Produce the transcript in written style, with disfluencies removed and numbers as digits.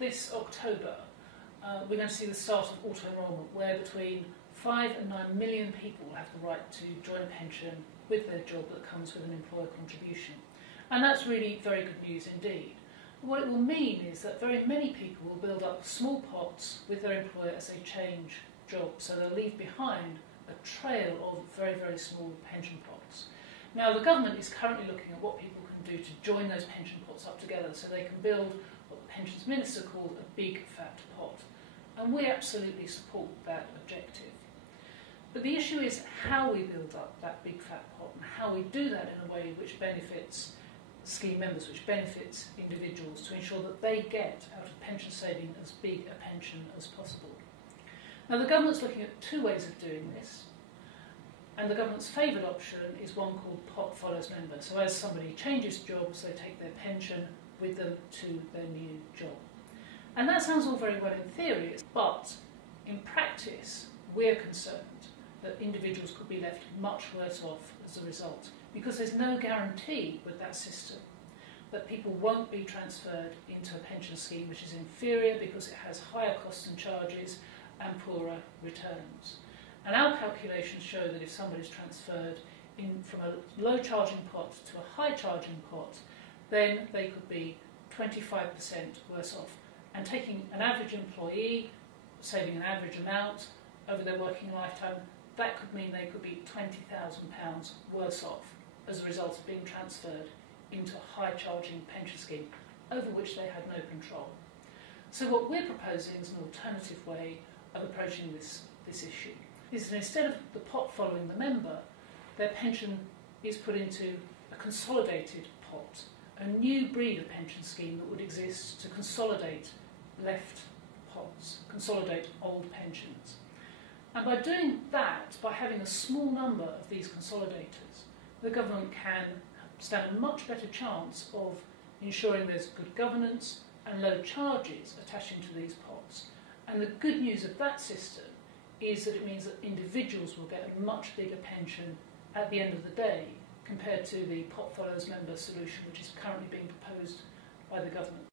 this October, we're going to see the start of auto-enrolment, where between 5 and 9 million people will have the right to join a pension with their job that comes with an employer contribution. And that's really very good news indeed. What it will mean is that very many people will build up small pots with their employer as they change jobs, so they'll leave behind a trail of very, very small pension pots. Now, the government is currently looking at what people can do to join those pension pots up together so they can build what the Pensions Minister called a big fat pot. And we absolutely support that objective. But the issue is how we build up that big fat pot and how we do that in a way which benefits scheme members, which benefits individuals, to ensure that they get out of pension saving as big a pension as possible. Now, the government's looking at two ways of doing this, and the government's favoured option is one called pot follows member. So as somebody changes jobs, they take their pension with them to their new job. And that sounds all very well in theory, but in practice, we're concerned that individuals could be left much worse off as a result, because there's no guarantee with that system that people won't be transferred into a pension scheme which is inferior because it has higher costs and charges and poorer returns. And our calculations show that if somebody's transferred from a low charging pot to a high charging pot, then they could be 25% worse off. And taking an average employee, saving an average amount over their working lifetime, that could mean they could be £20,000 worse off as a result of being transferred into a high charging pension scheme over which they had no control. So what we're proposing is an alternative way of approaching this issue, is that instead of the pot following the member, their pension is put into a consolidated pot, a new breed of pension scheme that would exist to consolidate left pots, consolidate old pensions. And by doing that, by having a small number of these consolidators, the government can stand a much better chance of ensuring there's good governance and low charges attaching to these pots. And the good news of that system is that it means that individuals will get a much bigger pension at the end of the day compared to the pot follows member solution which is currently being proposed by the government.